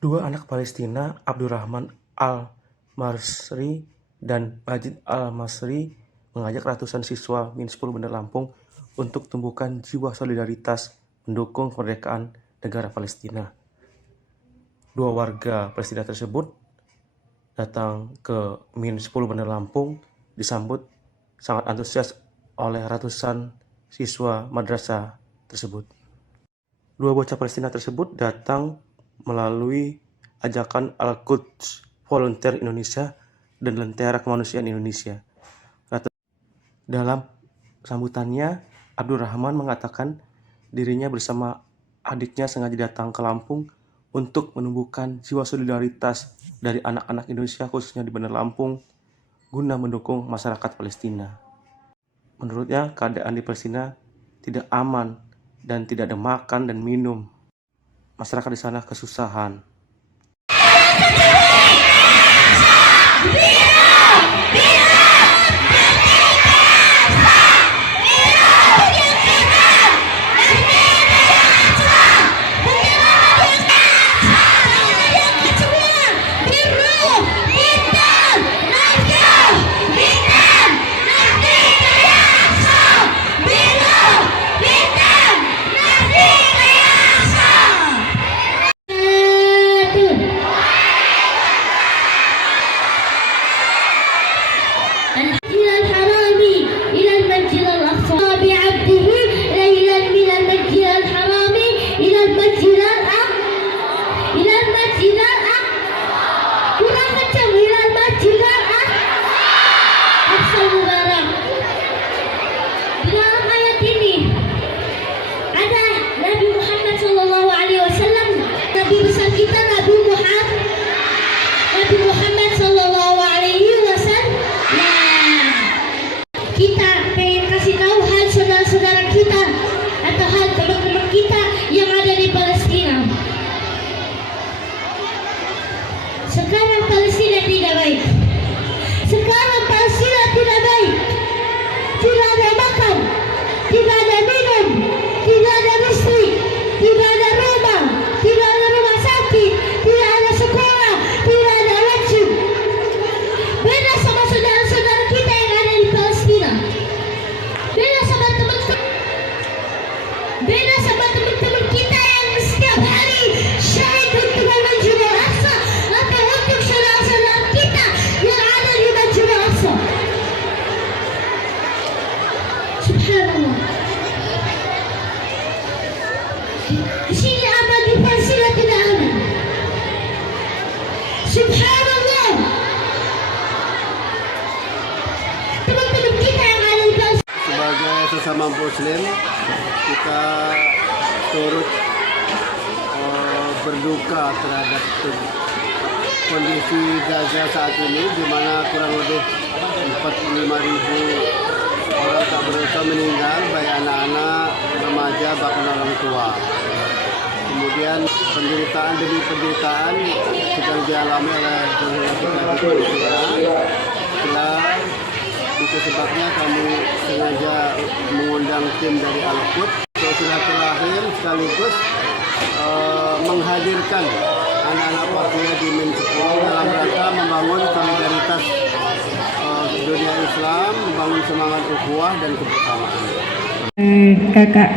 Dua anak Palestina, Abdurrahman Al-Masri dan Majid Al-Masri, mengajak ratusan siswa Min 10 Bandar Lampung untuk tumbuhkan jiwa solidaritas mendukung kemerdekaan negara Palestina. Dua warga Palestina tersebut datang ke Min 10 Bandar Lampung disambut sangat antusias oleh ratusan siswa madrasah tersebut. Dua bocah Palestina tersebut datang melalui ajakan Al-Quds Volunteer Indonesia dan Lentera Kemanusiaan Indonesia. Dalam sambutannya, Abdurrahman mengatakan dirinya bersama adiknya sengaja datang ke Lampung untuk menumbuhkan jiwa solidaritas dari anak-anak Indonesia khususnya di Bandar Lampung guna mendukung masyarakat Palestina. Menurutnya, keadaan di Palestina tidak aman dan tidak ada makan dan minum. Masyarakat di sana kesusahan. Kita pengen kasih tahu hal saudara-saudara kita atau hal teman-teman kita yang ada di Palestina. Sekarang Palestina tidak baik. Sekarang Palestina tidak baik. Tidak ada makan, tidak ada minum, tidak ada listrik, tidak ada rumah, tidak ada rumah sakit, tidak ada sekolah, tidak ada wajib. Beda sama saudara-saudara kita yang ada di Palestina. Beda sama teman-teman kita yang setiap hari syahid untuk Masjidil Aqsa atau untuk saudara-saudara kita yang ada di Masjidil Aqsa. Subhanallah. Di sini aman, di Palestina tidak aman. Subhanallah. Teman-teman kita yang ada di Palestina. Sebagai sesama Muslim, kita turut berduka terhadap kondisi Gaza saat ini, di mana kurang lebih 45.000 orang tak berdosa meninggal, baik anak-anak, remaja, bahkan orang tua. Kemudian penderitaan demi penderitaan sedang dialami oleh saudara kita di Palestina. Itu sebabnya kami sengaja mengundang tim dari Al-Quds untuk silaturahim sekaligus menghadirkan anak-anak Papua di Min 10 dalam rangka membangun solidaritas dunia Islam, membangun semangat ukhuwah dan kebersamaan. Kakak